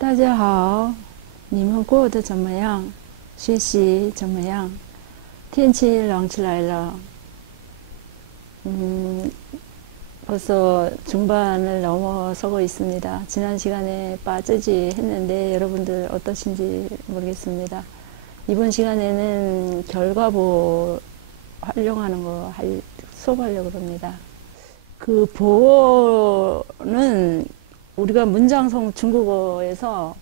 大家好，你们过得怎么样？学习怎么样？天气冷起来了。음, 벌써 중반을 넘어서고 있습니다. 지난 시간에 빠지지 했는데 여러분들 어떠신지 모르겠습니다. 이번 시간에는 결과보 활용하는 거 수업하려고 합니다. 그 보어는 우리가 문장성 중국어에서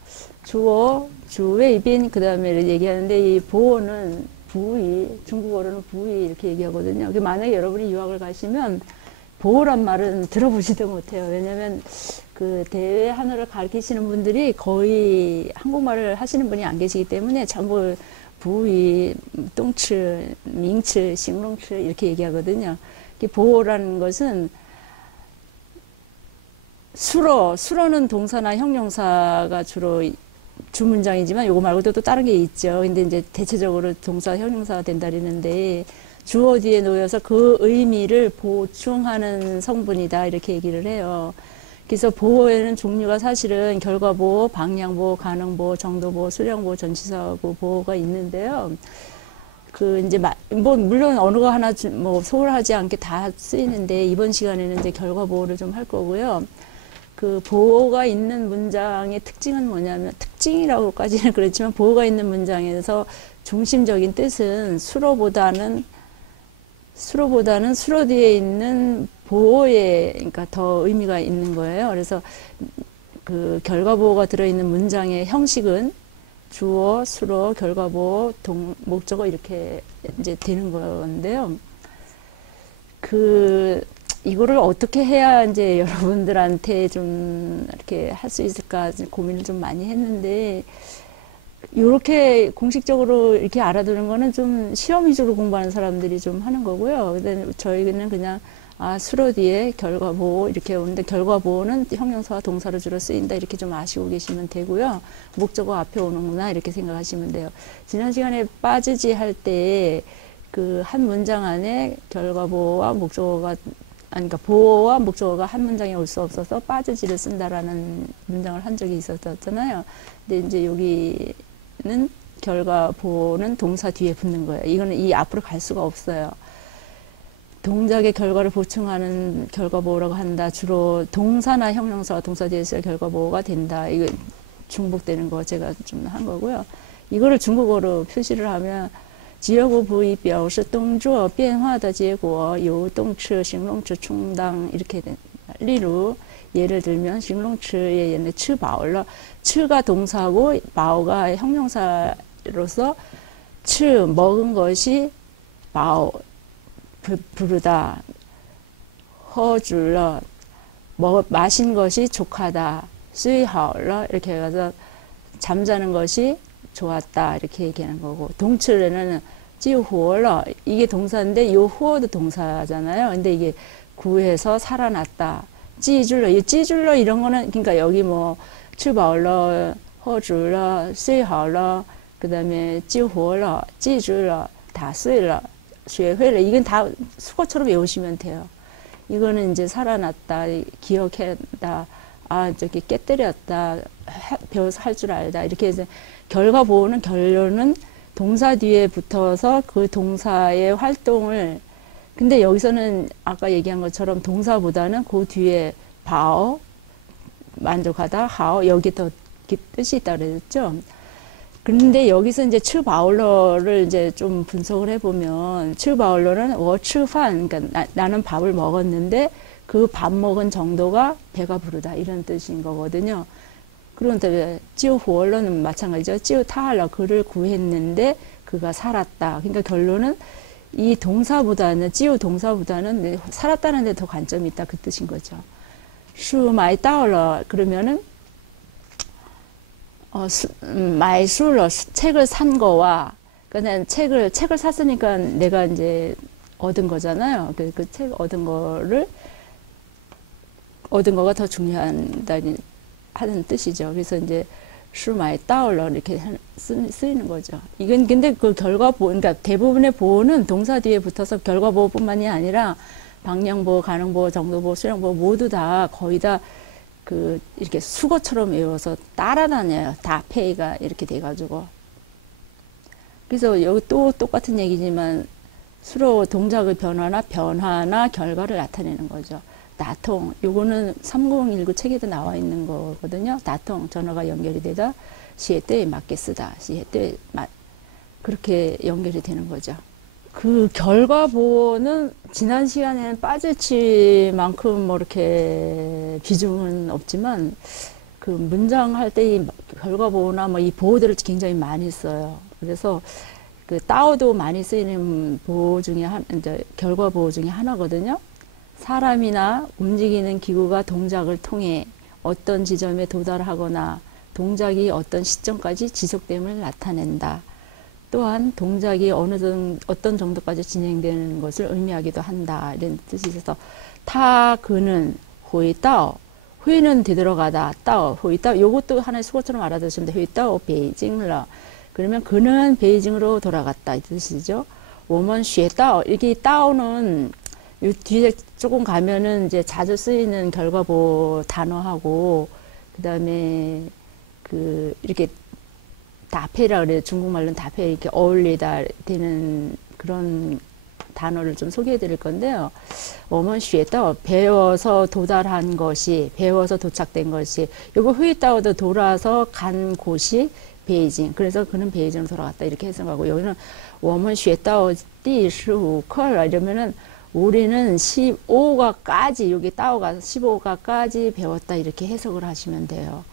주어, 주谓宾그 다음에 얘기하는데 이 보어는 부의, 중국어로는 부의 이렇게 얘기하거든요. 만약에 여러분이 유학을 가시면 보어란 말은 들어보지도 못해요. 왜냐면 그 대외 한어를 가르치시는 분들이 거의 한국말을 하시는 분이 안 계시기 때문에 전부 부의, 똥츠, 밍츠, 싱롱츠 이렇게 얘기하거든요. 보어라는 것은 수로는 동사나 형용사가 주로 주문장이지만 요거 말고도 또 다른 게 있죠. 근데 이제 대체적으로 동사, 형용사가 된다 그러는데 주어 뒤에 놓여서 그 의미를 보충하는 성분이다 이렇게 얘기를 해요. 그래서 보어에는 종류가 사실은 결과보호, 방향보호, 가능보호, 정도보호, 수량보호, 전치사하고 보호가 있는데요. 그 이제 뭐 물론 언어가 하나 뭐 소홀하지 않게 다 쓰이는데 이번 시간에는 이제 결과보호를 좀 할 거고요. 그 보호가 있는 문장의 특징은 뭐냐면 특징이라고까지는 그렇지만 보호가 있는 문장에서 중심적인 뜻은 수로보다는 수로 뒤에 있는 보호에 그러니까 더 의미가 있는 거예요. 그래서 그 결과보호가 들어있는 문장의 형식은 주어, 수로, 결과보호, 목적어 이렇게 이제 되는 건데요. 이거를 어떻게 해야 이제 여러분들한테 좀 이렇게 할 수 있을까 고민을 좀 많이 했는데, 이렇게 공식적으로 이렇게 알아두는 거는 좀 시험 위주로 공부하는 사람들이 좀 하는 거고요. 근데 저희는 그냥 수로 뒤에 결과보호 이렇게 오는데 결과보호는 형용사와 동사로 주로 쓰인다 이렇게 좀 아시고 계시면 되고요. 목적어 앞에 오는구나 이렇게 생각하시면 돼요. 지난 시간에 빠지지 할 때 그 한 문장 안에 결과보호와 목적어가 그러니까 보호와 목적어가 한 문장에 올 수 없어서 빠지지를 쓴다라는 문장을 한 적이 있었잖아요. 근데 이제 여기는 결과보호는 동사 뒤에 붙는 거예요. 이거는 이 앞으로 갈 수가 없어요. 동작의 결과를 보충하는 결과보호라고 한다. 주로 동사나 형용사와 동사 뒤에 있어야 결과보호가 된다. 이거 중복되는 거 제가 좀 한 거고요. 이거를 중국어로 표시를 하면 结果部以表示动作变化的结果由动词形容词充当 이렇게 된다. 例如 예를 들면 形容词의 얘는 吃饱了 吃가 동사고 饱가 형용사로서 吃 먹은 것이 饱 부르다 喝줄러 마신 것이 족하다 睡好了 이렇게 해서 잠자는 것이 좋았다 이렇게 얘기하는 거고 동치에는 찌후어러 이게 동사인데 요 후어도 동사잖아요. 근데 이게 구해서 살아났다. 찌줄러 이 찌줄러 이런 거는 그러니까 여기 뭐吃饱了 喝줄러 睡好了 그다음에 찌후어러 찌줄러 다 睡了 学会了 이건 다 수거처럼 외우시면 돼요. 이거는 이제 살아났다 기억했다 저기 깨뜨렸다 배워서 할 줄 알다 이렇게 해서 결과보호는 결론은 동사 뒤에 붙어서 그 동사의 활동을 근데 여기서는 아까 얘기한 것처럼 동사보다는 그 뒤에 바오 만족하다 하오 여기 더 뜻이 있다 그랬죠. 그런데 여기서 이제 츠바울러를 이제 좀 분석을 해보면 츠바울러는 워츠판 그러니까 나는 밥을 먹었는데 그 밥 먹은 정도가 배가 부르다 이런 뜻인 거거든요. 그런데 찌우호얼러는 마찬가지죠. 찌우타할러 그를 구했는데 그가 살았다. 그러니까 결론은 이 동사보다는 찌우 동사보다는 살았다는 데 더 관점이 있다 그 뜻인 거죠. 수 마이 따올러 그러면은 마이술러 책을 산 거와 그냥 책을 샀으니까 내가 이제 얻은 거잖아요. 그 책 얻은 거가 더 중요하다 하는 뜻이죠. 그래서 이제 슈마이 따올러 이렇게 쓰이는 거죠. 이건 근데 그 결과보호, 그러니까 대부분의 보호는 동사 뒤에 붙어서 결과보호뿐만이 아니라 방향보호, 가능보호, 정도보호, 수량보호 모두 다 거의 다 이렇게 수거처럼 외워서 따라다녀요. 다 페이가 이렇게 돼가지고. 그래서 여기 또 똑같은 얘기지만 수로 동작의 변화나 결과를 나타내는 거죠. 나통, 요거는 3019 책에도 나와 있는 거거든요. 나통, 전어가 연결이 되다 시에때에 맞게 쓰다. 시에때에 그렇게 연결이 되는 거죠. 그 결과 보호는 지난 시간에는 빠질치만큼 뭐 이렇게 비중은 없지만 그 문장 할 때 이 결과 보호나 뭐 이 보호들을 굉장히 많이 써요. 그래서 그 따오도 많이 쓰이는 보호 중에 이제 결과 보호 중에 하나거든요. 사람이나 움직이는 기구가 동작을 통해 어떤 지점에 도달하거나 동작이 어떤 시점까지 지속됨을 나타낸다. 또한 동작이 어떤 정도까지 진행되는 것을 의미하기도 한다. 이런 뜻이 있어서 그는 호이따오, 회는 되돌아가다, 따오, 호이따오, 요것도 하나의 수고처럼 알아두시면 돼요. 호이따오 베이징러. 그러면 그는 베이징으로 돌아갔다. 이 뜻이죠. 워먼 쉐따오, 이게 따오는 요 뒤에 조금 가면은 이제 자주 쓰이는 결과보 단어하고, 그 다음에 이렇게 다페라 그래요. 중국말로는 다페 이렇게 어울리다 되는 그런 단어를 좀 소개해 드릴 건데요. 워먼 쉐따오, 배워서 도달한 것이, 배워서 도착된 것이, 요거 후이따오도 돌아서 간 곳이 베이징. 그래서 그는 베이징으로 돌아갔다. 이렇게 해석하고, 여기는 워먼 쉐따오 디 15课 이러면은 우리는 15가까지, 여기 따오가 15가까지 배웠다. 이렇게 해석을 하시면 돼요.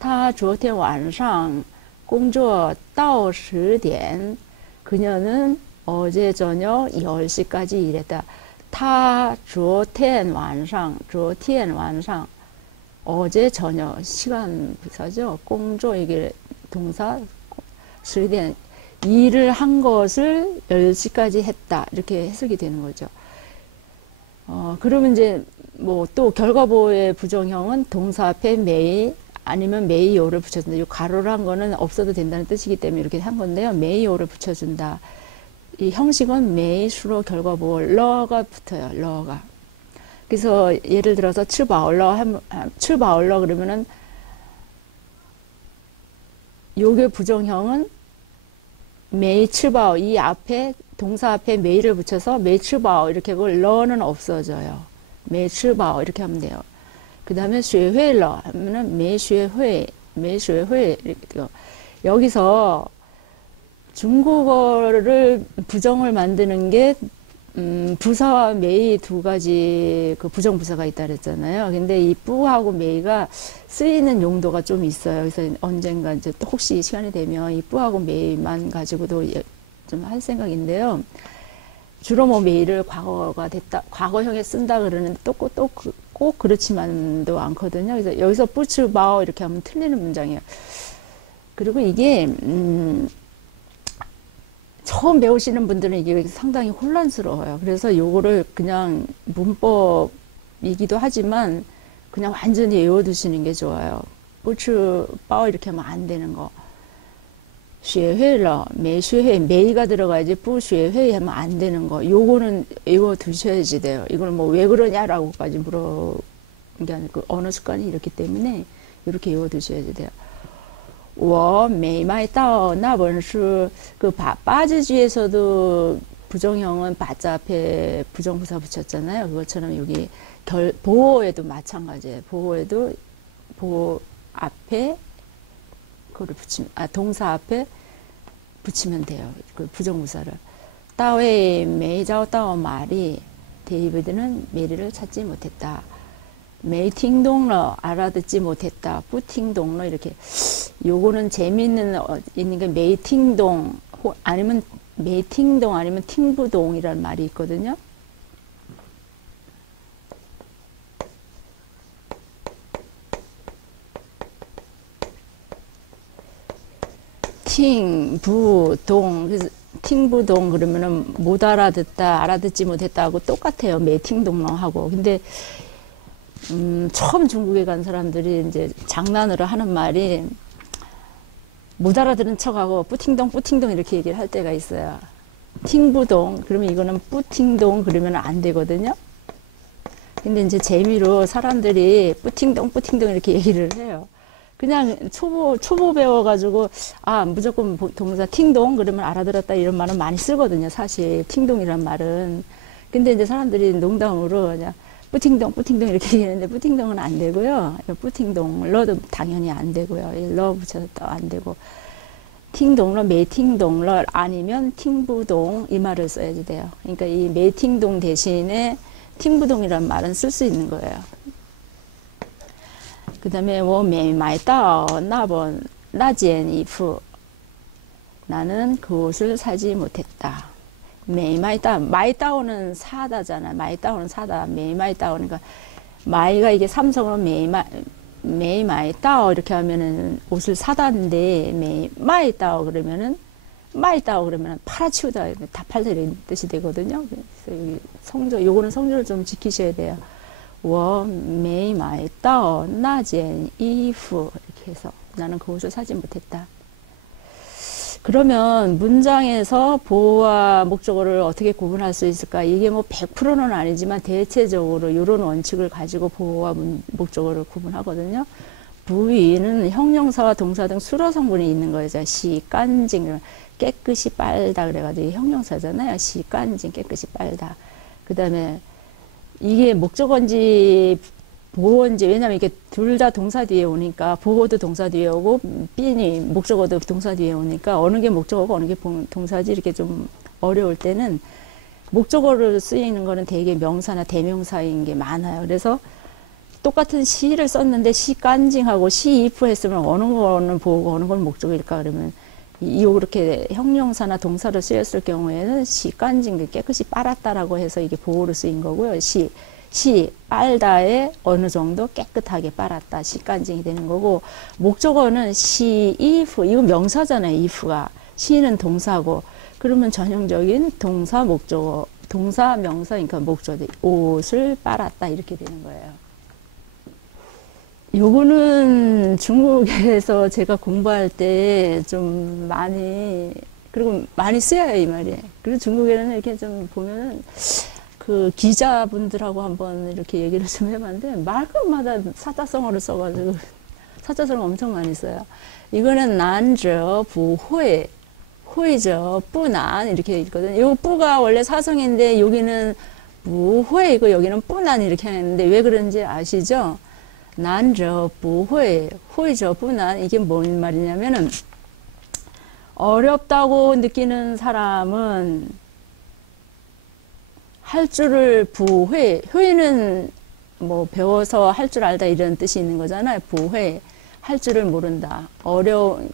他昨天晚上工作到10点 그녀는 어제 저녁 10시까지 일했다. 他昨天晚上 어제 저녁 시간 부사죠. 공조 이게 동사 10点 일을 한 것을 10시까지 했다. 이렇게 해석이 되는 거죠. 그러면 이제 뭐 또 결과보호의 부정형은 동사 앞에 메이 아니면 메이오를 붙여준다. 이 가로를 한 거는 없어도 된다는 뜻이기 때문에 이렇게 한 건데요. 메이오를 붙여준다. 이 형식은 메이 수로 결과보호 러가 붙어요. 러가. 그래서 예를 들어서 츠바올러 그러면은 요게 부정형은 메이 츠바오 이 앞에 동사 앞에 메이를 붙여서 메이 츠바오 이렇게 하고 러는 없어져요. 메이 츠바오 이렇게 하면 돼요. 그 다음에 쉐회러 하면은 메쉐회 여기서 중국어를 부정을 만드는 게 부사와 메이 두 가지 그 부정부사가 있다 그랬잖아요. 근데 이 뿌하고 메이가 쓰이는 용도가 좀 있어요. 그래서 언젠가 이제 또 혹시 시간이 되면 이 뿌하고 메이만 가지고도 좀 할 생각인데요. 주로 뭐 메이를 과거형에 쓴다 그러는데 꼭 그렇지만도 않거든요. 그래서 여기서 뿌츠바오 이렇게 하면 틀리는 문장이에요. 그리고 이게 처음 배우시는 분들은 이게 상당히 혼란스러워요. 그래서 요거를 그냥 문법이기도 하지만 그냥 완전히 외워두시는 게 좋아요. 뿌츠바오 이렇게 하면 안 되는 거. 쉐회러, 메쉐회, 메이가 들어가야지 뿌쉐회 하면 안 되는 거. 요거는 외워두셔야지 돼요. 이걸 뭐 왜 그러냐라고까지 물어본 게 아니고 언어 습관이 이렇기 때문에 이렇게 외워두셔야지 돼요. 我没买到那本书 그 빠지주에서도 부정형은 바자 앞에 부정부사 붙였잖아요. 그것처럼 여기 보호에도 마찬가지예요. 보호 앞에 그거를 동사 앞에 붙이면 돼요. 그 부정부사를. 따오의 메이자오 따오 말이 데이비드는 메리를 찾지 못했다. 메이팅동러 알아듣지 못했다. 뿌팅동러 이렇게. 요거는 재미있는 있는 게 메이팅동 아니면 메이팅동 아니면 팅부동이라는 말이 있거든요. 팅부동 그래서 팅부동 그러면은 못 알아듣다 알아듣지 못했다 하고 똑같아요. 메이팅동러하고. 근데 처음 중국에 간 사람들이 이제 장난으로 하는 말이 못 알아들은 척하고 뿌팅동 이렇게 얘기를 할 때가 있어요. 팅부동 그러면 이거는 뿌팅동 그러면 안 되거든요. 근데 이제 재미로 사람들이 뿌팅동 뿌팅동 이렇게 얘기를 해요. 그냥 초보 배워가지고, 아, 무조건 동사 팅동, 그러면 알아들었다 이런 말은 많이 쓰거든요, 사실. 팅동이란 말은. 근데 이제 사람들이 농담으로 그냥 뿌팅동, 뿌팅동 이렇게 얘기하는데, 뿌팅동은 안 되고요. 뿌팅동, 러도 당연히 안 되고요. 러 붙여서 또 안 되고. 팅동러, 메팅동러 아니면 팅부동 이 말을 써야지 돼요. 그러니까 이 메팅동 대신에 팅부동이란 말은 쓸 수 있는 거예요. 그 다음에 我没买到那件衣服 나는 그 옷을 사지 못했다. 没买到 买到는 사다잖아. 买到는 사다. 没买到 그러니까 마이가 이게 삼성으로 没买到 이렇게 하면은 옷을 사다인데 没买到 그러면은 买到 그러면 팔아치우다 다 팔다 이런 뜻이 되거든요. 그래서 여기 성조 요거는 성조를 좀 지키셔야 돼요. 我没买到那件衣服 이렇게 해서 나는 그 옷을 사지 못했다. 그러면 문장에서 보호와 목적어를 어떻게 구분할 수 있을까? 이게 뭐 100%는 아니지만 대체적으로 이런 원칙을 가지고 보호와 목적어를 구분하거든요. 부위는 형용사와 동사 등 수로 성분이 있는 거죠. 시, 깐징, 깨끗이 빨다 그래가지고 형용사잖아요. 시, 깐징, 깨끗이 빨다. 그 다음에 이게 목적어인지 보호인지, 왜냐면 이게 둘 다 동사 뒤에 오니까, 보호도 동사 뒤에 오고, 삐니, 목적어도 동사 뒤에 오니까, 어느 게 목적어고 어느 게 동사지, 이렇게 좀 어려울 때는, 목적어를 쓰이는 거는 되게 명사나 대명사인 게 많아요. 그래서 똑같은 시를 썼는데, 시 깐징하고 시 이프 했으면 어느 거는 보호고 어느 건 목적일까? 그러면, 이렇게 형용사나 동사로 쓰였을 경우에는 시 깐징, 깨끗이 빨았다라고 해서 이게 보호로 쓰인 거고요. 시 빨다에 어느 정도 깨끗하게 빨았다. 시 깐징이 되는 거고, 목적어는 시 if, 이건 명사잖아요. if가. 시는 동사고, 그러면 전형적인 동사 목적어, 동사 명사, 그러니까 목적어, 옷을 빨았다 이렇게 되는 거예요. 요거는 중국에서 제가 공부할 때 좀 많이, 그리고 많이 쓰여요, 이 말이. 그리고 중국에는 이렇게 좀 보면은, 그 기자분들하고 한번 이렇게 얘기를 좀 해봤는데, 말끝마다 사자성어를 써가지고, 사자성어 엄청 많이 써요. 이거는 난저, 부회, 회저, 뿌난, 이렇게 있거든요. 요 뿌가 원래 사성인데, 여기는 부회이고, 여기는 뿌난 이렇게 했는데, 왜 그런지 아시죠? 난저, 부회, 회저, 뿌난, 이게 뭔 말이냐면은, 어렵다고 느끼는 사람은 할 줄을 부회, 회는 뭐 배워서 할 줄 알다 이런 뜻이 있는 거잖아요. 부회, 할 줄을 모른다.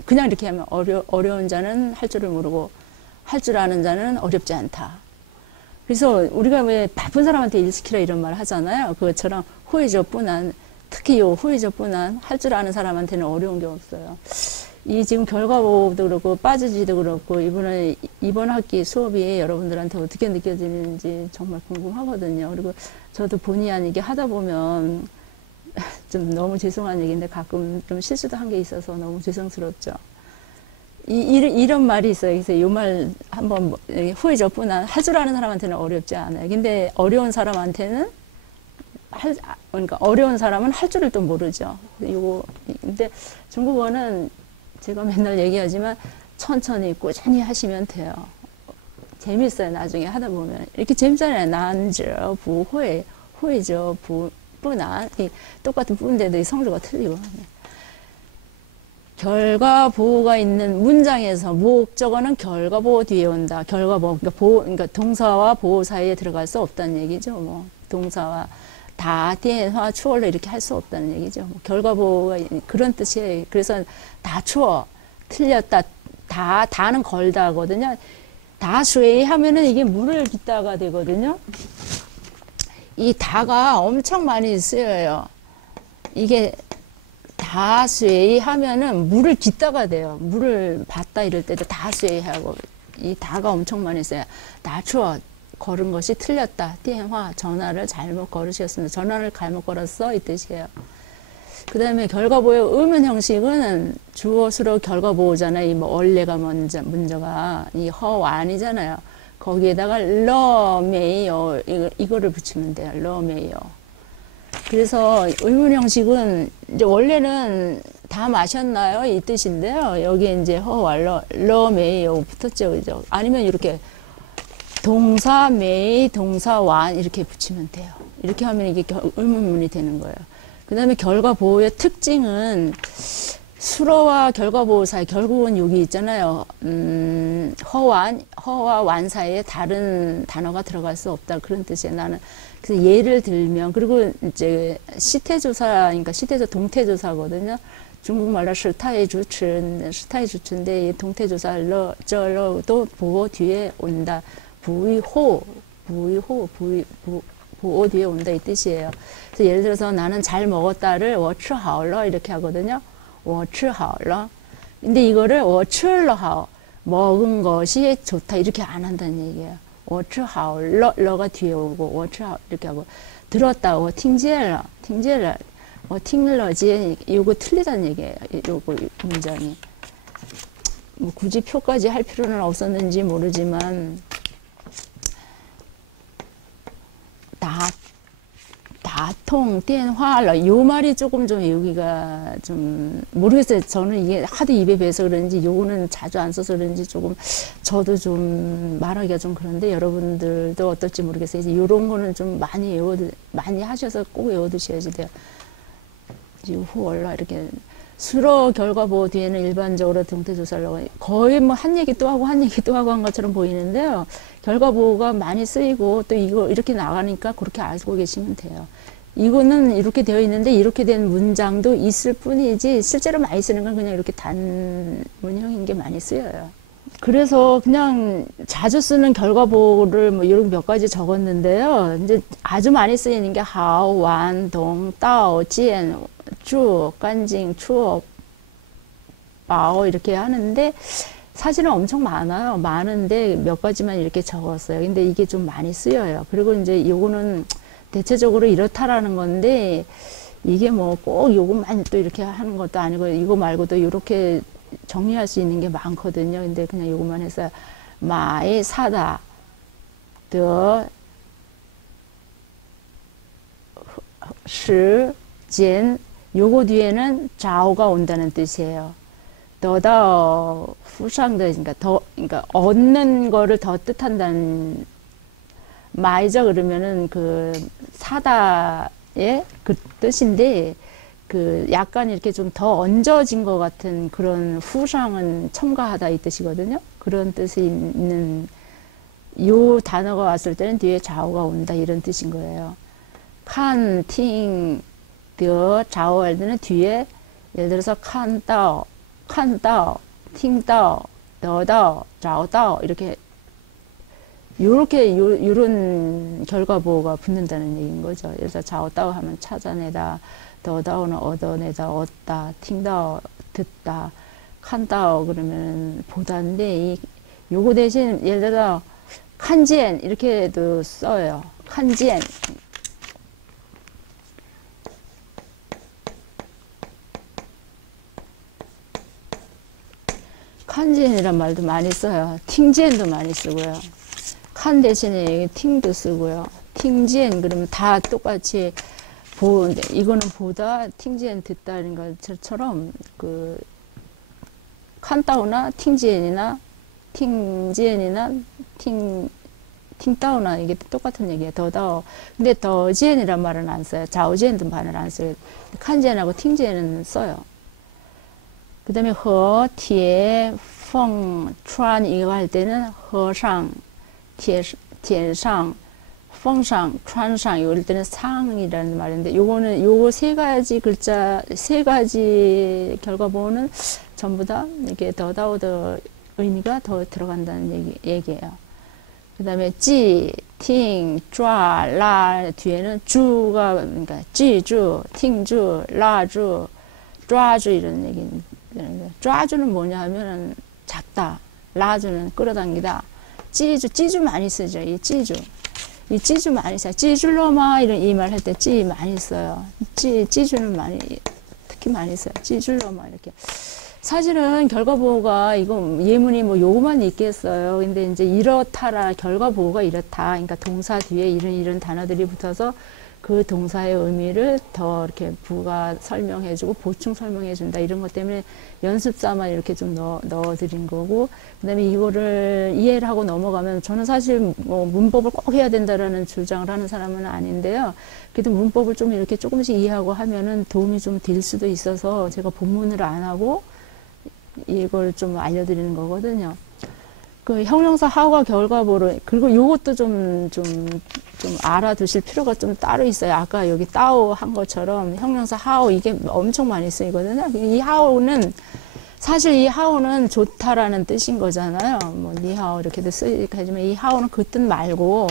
그냥 이렇게 하면 어려운 자는 할 줄을 모르고 할 줄 아는 자는 어렵지 않다. 그래서 우리가 왜 바쁜 사람한테 일 시키라 이런 말 하잖아요. 그것처럼 회저뿐한, 특히 요 회저뿐한 할 줄 아는 사람한테는 어려운 게 없어요. 이 지금 결과보도 그렇고 빠지지도 그렇고 이번 학기 수업이 여러분들한테 어떻게 느껴지는지 정말 궁금하거든요. 그리고 저도 본의 아니게 하다 보면 좀 너무 죄송한 얘기인데 가끔 좀 실수도 한 게 있어서 너무 죄송스럽죠. 이런 말이 있어요. 그래서 이 말 한번 후회적분한 할 줄 아는 사람한테는 어렵지 않아요. 근데 어려운 사람한테는 그러니까 어려운 사람은 할 줄을 또 모르죠. 근데 중국어는 제가 맨날 얘기하지만 천천히 꾸준히 하시면 돼요. 재밌어요. 나중에 하다 보면 이렇게 재밌잖아요. 난저 부회, 회저 부난 똑같은 부인데도 이 성조가 틀리고. 결과 보호가 있는 문장에서 목적어는 결과 보호 뒤에 온다. 결과 보호, 그러니까 동사와 보호 사이에 들어갈 수 없다는 얘기죠. 뭐 동사와 다 대화 추월로 이렇게 할 수 없다는 얘기죠. 뭐 결과 보호가 그런 뜻이에요. 그래서 다 추워, 틀렸다, 다는 걸다거든요. 다 수웨이 하면은 이게 물을 깃다가 되거든요. 이 다가 엄청 많이 쓰여요. 이게 다 수웨이 하면은 물을 깃다가 돼요. 물을 받다 이럴 때도 다 수웨이 하고 이 다가 엄청 많이 써요. 다 추워. 걸은 것이 틀렸다.電話 전화를 잘못 걸으셨습니다. 전화를 잘못 걸었어 이 뜻이에요. 그 다음에 결과보호 의문 형식은 주어 수로 결과보호잖아요. 이 뭐 원래가 문제가 이 허완이잖아요. 거기에다가 러 메이어 이거를 붙이면 돼요. 러 메이어 그래서 의문 형식은 이제 원래는 다 마셨나요? 이 뜻인데요. 여기 이제 허왈러, 러메이요 붙었죠. 그죠? 아니면 이렇게 동사 메이, 동사 완 이렇게 붙이면 돼요. 이렇게 하면 이게 의문문이 되는 거예요. 그 다음에 결과보호의 특징은 수로와 결과보호 사이 결국은 여기 있잖아요. 허와 완 사이에 다른 단어가 들어갈 수 없다. 그런 뜻이에요. 나는 그래서 예를 들면 그리고 이제 시태조사니까 시태조 동태조사거든요. 중국말로 시타이 주체인데 이 동태조사 저러도 보호 뒤에 온다. 부의호 뒤에 온다 이 뜻이에요. 그래서 예를 들어서 나는 잘 먹었다를 我吃好了 이렇게 하거든요. 我吃好了. 근데 이거를 我吃了好 먹은 것이 좋다 이렇게 안 한다는 얘기예요. 我吃好了 러가 뒤에 오고 我吃好 이렇게 하고 들었다 我听见了 뭐 팅러지 이거 틀리다는 얘기예요. 요거 문장이 뭐 굳이 표까지 할 필요는 없었는지 모르지만 다통電話了 요 말이 조금 좀 여기가 좀 모르겠어요. 저는 이게 하도 입에 배서 그런지 요거는 자주 안 써서 그런지 조금 저도 좀 말하기가 좀 그런데 여러분들도 어떨지 모르겠어요. 이제 요런 거는 좀 많이 하셔서 꼭 외워두셔야지 돼요. 후월라 이렇게 수로 결과보호 뒤에는 일반적으로 동태조사를 거의 뭐 한 얘기 또 하고 한 얘기 또 하고 한 것처럼 보이는데요. 결과보호가 많이 쓰이고 또 이거 이렇게 나가니까 그렇게 알고 계시면 돼요. 이거는 이렇게 되어 있는데 이렇게 된 문장도 있을 뿐이지 실제로 많이 쓰는 건 그냥 이렇게 단문형인 게 많이 쓰여요. 그래서 그냥 자주 쓰는 결과보호를 뭐 이렇게 몇 가지 적었는데요. 이제 아주 많이 쓰이는 게 하오, 완, 동, 따오, 찐, 주, 간징, 추어, 바오 이렇게 하는데 사실은 엄청 많아요. 많은데 몇 가지만 이렇게 적었어요. 근데 이게 좀 많이 쓰여요. 그리고 이제 요거는 대체적으로 이렇다라는 건데 이게 뭐 꼭 요것만 또 이렇게 하는 것도 아니고 이거 말고도 이렇게 정리할 수 있는 게 많거든요. 근데 그냥 요것만 해서 마이 사다 더 시, 진 요거 뒤에는 좌우가 온다는 뜻이에요. 더다 후상的 그러니까 얻는 거를 더 뜻한다는 마이자 그러면은 그 사다의 그 뜻인데 그 약간 이렇게 좀 더 얹어진 것 같은 그런 후상은 첨가하다 이 뜻이거든요. 그런 뜻이 있는 요 단어가 왔을 때는 뒤에 좌우가 온다 이런 뜻인 거예요. 칸, 팅, 더 좌우할 때는 뒤에 예를 들어서 칸다오, 팅다오, 더다오, 좌우다오 이렇게 요런 결과보호가 붙는다는 얘기인 거죠. 그래서 좌우다오 하면 찾아내다, 더다오는 얻어내다, 얻다, 팅다오 듣다, 칸다오 그러면 보다인데 요거 대신 예를 들어 칸지엔 이렇게도 써요. 칸지엔 칸지엔이란 말도 많이 써요. 팅지엔도 많이 쓰고요. 칸 대신에 팅도 쓰고요. 팅지엔 그러면 다 똑같이 이거는 보다 팅지엔 듣다 이런 것처럼 그 칸다우나 팅지엔이나 팅다우나 이게 똑같은 얘기예요. 더다오. 근데 더지엔이란 말은 안 써요. 좌우지엔도 말을 안 써요. 칸지엔하고 팅지엔은 써요. 그 다음에 허, 티에, 펑, 촨 이거 할 때는 허상, 티엔상, 펑상, 촨상 이럴 때는 상이라는 말인데 요거 세 가지 글자, 세 가지 결과보호는 전부 다 이렇게 더다오더 의미가 더 들어간다는 얘기예요. 그 다음에 찌, 팅, 촨, 라 뒤에는 주가 그러니까 찌주, 팅주, 라주, 촨주 이런 얘기입니다. 촨주는 뭐냐 하면은 잡다, 라주는 끌어당기다, 찌주 많이 쓰죠. 이 찌주 많이 써요. 찌줄러마 이런 이 말 할 때 찌 많이 써요. 찌주는 많이 특히 많이 써요. 찌줄러마 이렇게 사실은 결과보호가 이거 예문이 뭐 요거만 있겠어요. 근데 이제 이렇다라 결과보호가 이렇다. 그러니까 동사 뒤에 이런 단어들이 붙어서 그 동사의 의미를 더 이렇게 부가 설명해주고 보충 설명해준다. 이런 것 때문에 연습사만 이렇게 좀 넣어드린 거고, 그 다음에 이거를 이해를 하고 넘어가면 저는 사실 뭐 문법을 꼭 해야 된다라는 주장을 하는 사람은 아닌데요. 그래도 문법을 좀 이렇게 조금씩 이해하고 하면은 도움이 좀 될 수도 있어서 제가 본문을 안 하고 이걸 좀 알려드리는 거거든요. 그 형용사 하우가 결과보로, 그리고 요것도 좀 알아두실 필요가 좀 따로 있어요. 아까 여기 따오 한 것처럼 형용사 하우 이게 엄청 많이 쓰이거든요. 이 하우는, 사실 이 하우는 좋다라는 뜻인 거잖아요. 뭐, 니하오 이렇게도 쓰이니까 하지만 이 하우는 그 뜻 말고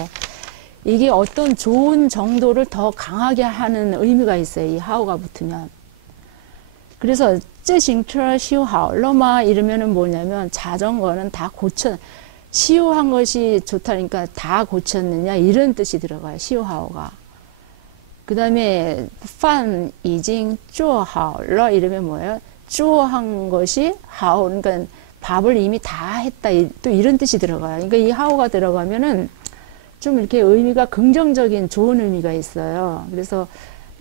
이게 어떤 좋은 정도를 더 강하게 하는 의미가 있어요. 이 하우가 붙으면. 그래서 自行车修好了吗? 이러면은 뭐냐면 자전거는 다 시우한 것이 좋다니까 다 고쳤느냐 이런 뜻이 들어가요. 시우하오가. 그 다음에 饭已经做好了 이러면 뭐예요? 做한 것이 하오, 그러니까 밥을 이미 다 했다, 또 이런 뜻이 들어가요. 그러니까 이 하오가 들어가면은 좀 이렇게 의미가 긍정적인 좋은 의미가 있어요. 그래서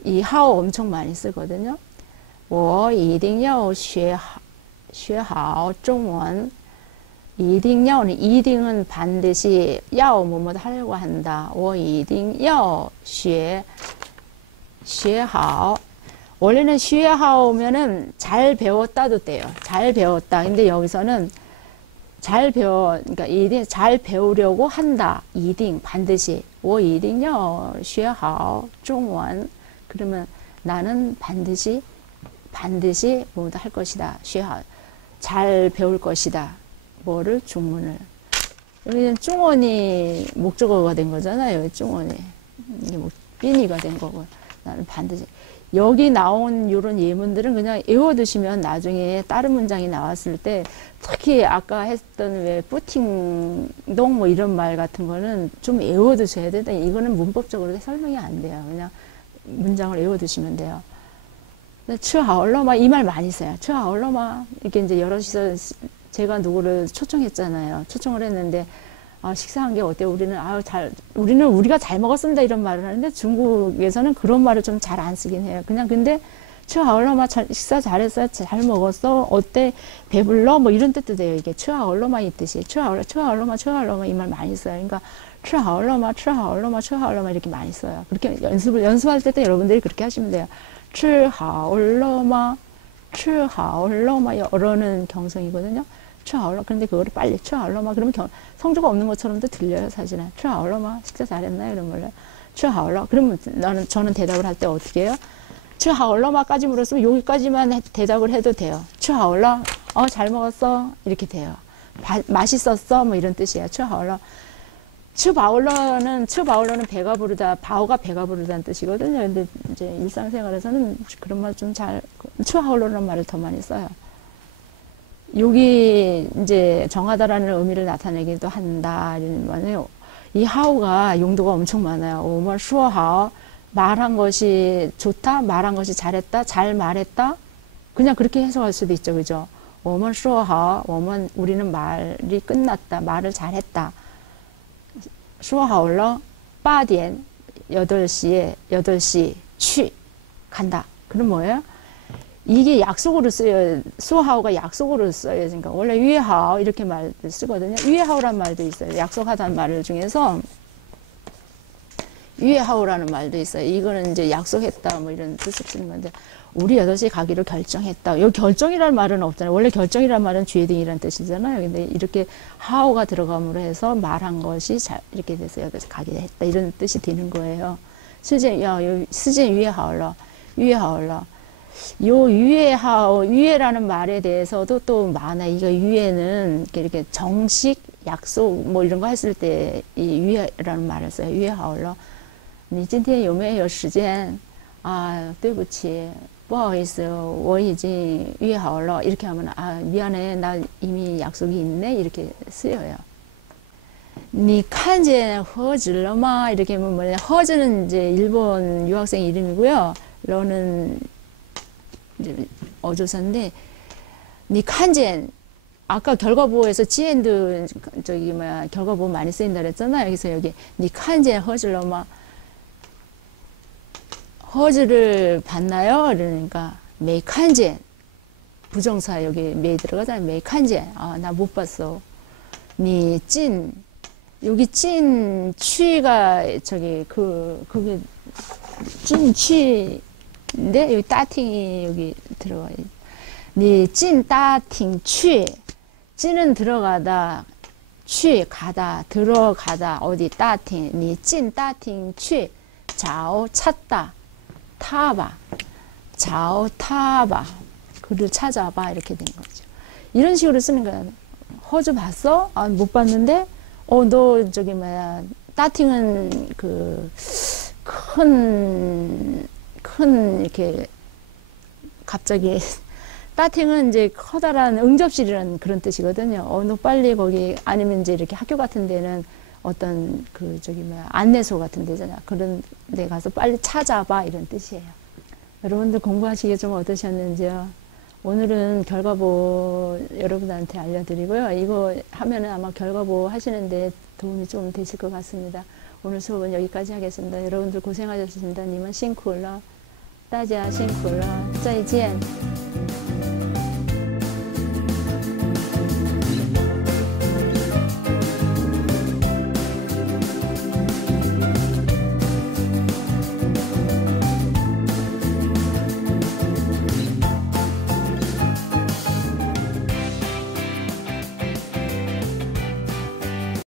이 하오 엄청 많이 쓰거든요. 我一定要学好中文. 一定要는 이딩은 반드시 要 뭐뭐 하려고 한다. 我一定要学好. 원래는 学好면은 잘 배웠다도 돼요. 잘 배웠다. 근데 여기서는 그러니까 이딩 잘 배우려고 한다. 이딩 반드시. 我一定要学好中文. 그러면 나는 반드시 뭐도 할 것이다. 잘 배울 것이다. 뭐를? 중문을. 여기는 중원이 목적어가 된 거잖아요. 중원이. 이게 뭐 빈이가 된 거고. 나는 반드시. 여기 나온 이런 예문들은 그냥 외워두시면 나중에 다른 문장이 나왔을 때 특히 아까 했던 왜 뿌팅동 뭐 이런 말 같은 거는 좀 외워두셔야 돼요. 이거는 문법적으로 설명이 안 돼요. 그냥 문장을 외워두시면 돼요. 吃好了吗? 이 말 많이 써요. 吃好了吗? 이렇게 이제 여럿이서 제가 누구를 초청했잖아요. 초청을 했는데, 식사한 게 어때요? 우리는 우리가 잘 먹었습니다. 이런 말을 하는데 중국에서는 그런 말을 좀 잘 안 쓰긴 해요. 그냥 근데, 吃好了吗? 식사 잘했어? 잘 먹었어? 어때? 배불러? 뭐 이런 뜻도 돼요. 이게 吃好了吗? 이 뜻이. 吃好了吗? 이 말 많이 써요. 그러니까, 吃好了吗? 이렇게 많이 써요. 그렇게 연습할 때도 여러분들이 그렇게 하시면 돼요. 吃好了吗? 吃好了吗? 여러는 경성이거든요. 吃好了. 그런데 그거를 빨리 吃好了吗? 그러면 성조가 없는 것처럼도 들려요, 사실은. 吃好了吗? 식사 잘했나요? 이런 걸로. 吃好了. 그러면 저는 대답을 할 때 어떻게 해요? 吃好了吗? 까지 물었으면 여기까지만 대답을 해도 돼요. 吃好了? 잘 먹었어? 이렇게 돼요. 맛있었어? 뭐 이런 뜻이에요. 吃好了. 吃饱了는 배가 부르다, 바오가 배가 부르다는 뜻이거든요. 근데 이제 일상생활에서는 그런 말 좀 吃饱了라는 말을 더 많이 써요. 여기 이제 정하다라는 의미를 나타내기도 한다. 이런 말이에요. 이 하오가 용도가 엄청 많아요. 我们说好, 말한 것이 좋다, 말한 것이 잘했다, 잘 말했다. 그냥 그렇게 해석할 수도 있죠, 그죠? 我们说好, 우리는 말이 끝났다, 말을 잘했다. 说好了, 8点, 8시, 去, 간다. 그럼 뭐예요? 이게 약속으로 쓰여요. 수하오가 약속으로 써요. 그러니까 원래 위하오 이렇게 말 쓰거든요. 위하오라는 말도 있어요. 약속하다는 말 중에서 위하오라는 말도 있어요. 이거는 이제 약속했다 뭐 이런 뜻을 쓰는 건데, 우리 8시에 가기로 결정했다. 여기 결정이라는 말은 없잖아요. 원래 결정이라는 말은 주의등이라는 뜻이잖아요. 근데 이렇게 하오가 들어감으로 해서 말한 것이 이렇게 돼서 8시 가기로 했다. 이런 뜻이 되는 거예요. 스젠 위하오러. 요 유예라는 말에 대해서도 또 많아요. 이거 유예는 이렇게 정식 약속 뭐 이런 거 했을 때 이 유예라는 말을 써요. 유예하오러. 你今天有没有时间? 对不起, 不好意思, 我已经约好了. 이렇게 하면 미안해, 나 이미 약속이 있네. 이렇게 쓰여요. 你看见盒子了吗? 이렇게 하면 뭐냐? 허즈는 이제 일본 유학생 이름이고요. 러는 이제 어조사인데, 니 칸젠 아까 결과보호에서 지엔드 저기 뭐야 결과보호 많이 쓰인다 그랬잖아. 여기서 여기 니 칸젠 허즐러 막 허즈를 봤나요? 그러니까 메이 칸젠 부정사 여기 메이 들어가잖아. 메이 칸젠 나 못 봤어. 니 찐 여기 찐 취가 저기 그게 찐 취인데 여기 따팅이 여기 들어가. 니 찐 따팅 취 찐은 들어가다 취 가다 들어가다 어디 따팅 니 찐 따팅 취 자오 찾다 타봐 자오 타봐 그를 찾아봐 이렇게 된 거죠. 이런 식으로 쓰는 거야. 허즈 봤어? 못 봤는데 너 저기 뭐야 따팅은 그 큰 이렇게 갑자기 따팅은 이제 커다란 응접실이라는 그런 뜻이거든요. 너 빨리 거기 아니면 이제 이렇게 학교 같은 데는 어떤 그 저기 뭐야 안내소 같은 데잖아. 그런 데 가서 빨리 찾아봐 이런 뜻이에요. 여러분들 공부하시기 좀 어떠셨는지요? 오늘은 결과보 여러분한테 알려드리고요. 이거 하면은 아마 결과보 하시는데 도움이 좀 되실 것 같습니다. 오늘 수업은 여기까지 하겠습니다. 여러분들 고생하셨습니다. 니만 싱크러, 大家辛苦了，再见。